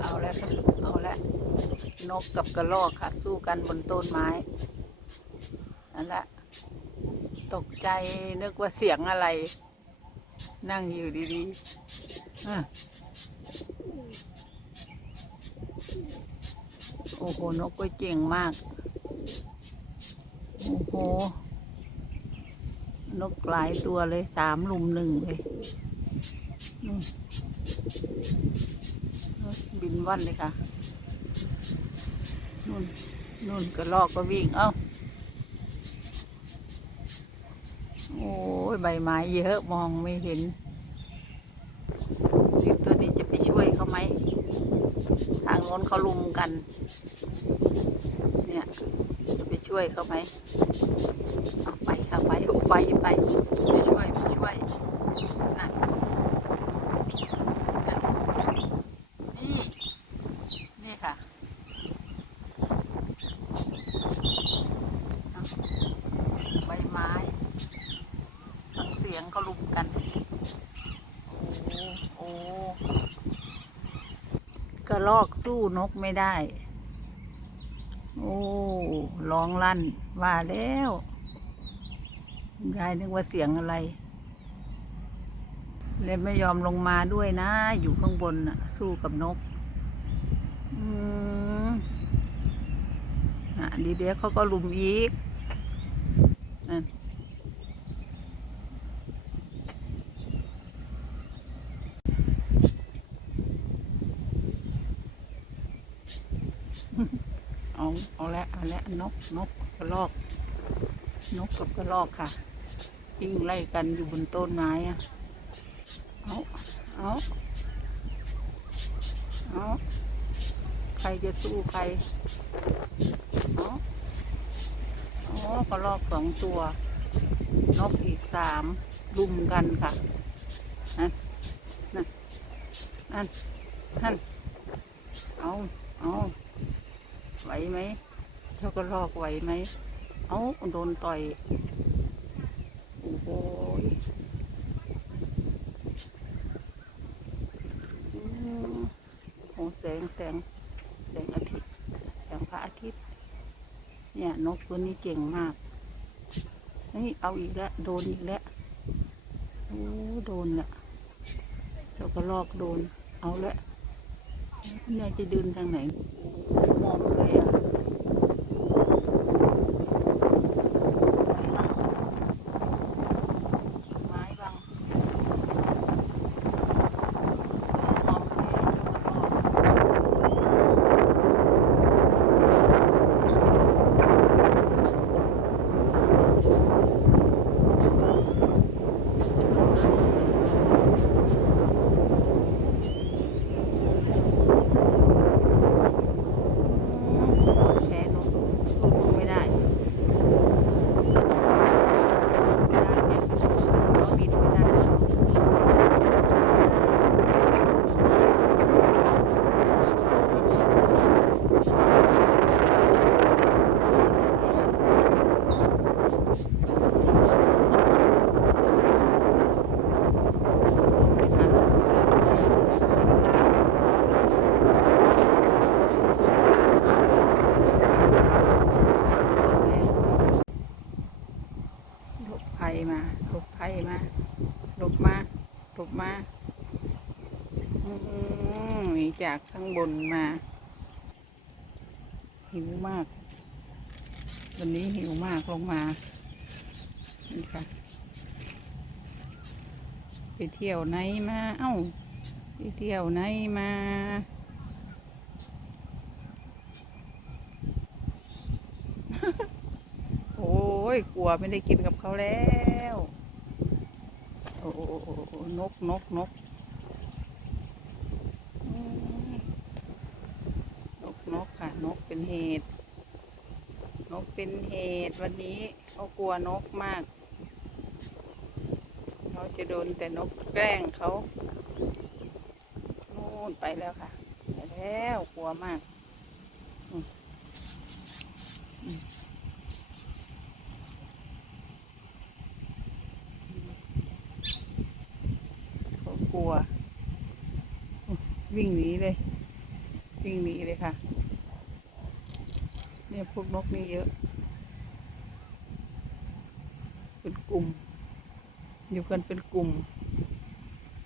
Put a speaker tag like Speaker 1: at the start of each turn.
Speaker 1: เอาแล้วเอาแล้วนกกับกระรอกค่ะ สู้กันบนต้นไม้นั่นแหละตกใจนึกว่าเสียงอะไร นั่งอยู่ดีๆโอ้โห นกก็เก่งมาก โอ้โห นกหลายตัวเลยสามลุมหนึ่งเลย บินว่อนเลยค่ะนู่นนู่นกระลอกก็วิ่ง เอ้า โอ้ยใบไม้เยอะมองไม่เห็นสิบตัวนี้จะไปช่วยเขาไหม ทางโน้นเขาลุมกัน เนี่ยจะไปช่วยเขาไหมเอาไปค่ะไปเอาไปไปไปช่วยไปช่วยนะนะนี่ นี่ค่ะเอาใบไม้ฟังเสียงเขา ลุมกันโอ้โอ้กระลอกสู้นกไม่ได้ โอ้ร้องลั่น ว่าแล้วยายนึกว่าเสียงอะไรเลยไม่ยอมลงมาด้วยนะ อยู่ข้างบนน่ะ สู้กับนกอืมอะดีเดี๋ยวเขาก็ลุมอีกนั่น เอาเอาละเอาละนกนกกระรอก นกกับกระรอกค่ะวิ่งไล่กันอยู่บนต้นไม้อะเอาเอาเอาใครจะสู้ใครเอาอ๋อกระรอกสองตัวนกอีกสามรุมกันค่ะนั่นนั่นนั่นนั่นเอาเอา ไหวไหมเจ้าก็ลอกไหวไหม เอาโดนต่อย โอ้โหยโอ้แสงแสงแสงอาทิตย์แสงพระอาทิตย์ เนี่ยนกตัวนี้เก่งมากเฮ้ยเอาอีกแล้วโดนอีกแล้วโอ้โดนละเจ้าก็ลอกโดน เอาละ คุณยายจะเดินทางไหนมองไปยอะไม้บังมองเลยแพ้นกสู้นกไม่ได้ไม่ได้เนี่ยเขาบินไม่ได้หลบภัย มาหลบภัยมาหลบมาหลบมาอืมหนีจากข้างบนมา หิวมาก วันนี้หิวมากลงมา นี่ค่ะ ไปเที่ยวไหนมา เอ้า ไปเที่ยวไหนมา โอ้ ยกลัวไม่ได้กินกับเขาแล้วโอ้โนกนกนกนกนกค่ะ นกเป็นเหตุ นกเป็นเหตุวันนี้เขากลัวนกมาก เขาจะโดนแต่นกแกล้งเขานู่นไปแล้วค่ะไปแล้วกลัวมาก อืมอืมเขากลัว วิ่งหนีเลย วิ่งหนีเลยค่ะ เนี่ยพวกนกนี่เยอะ เป็นกลุ่ม อยู่กันเป็นกลุ่ม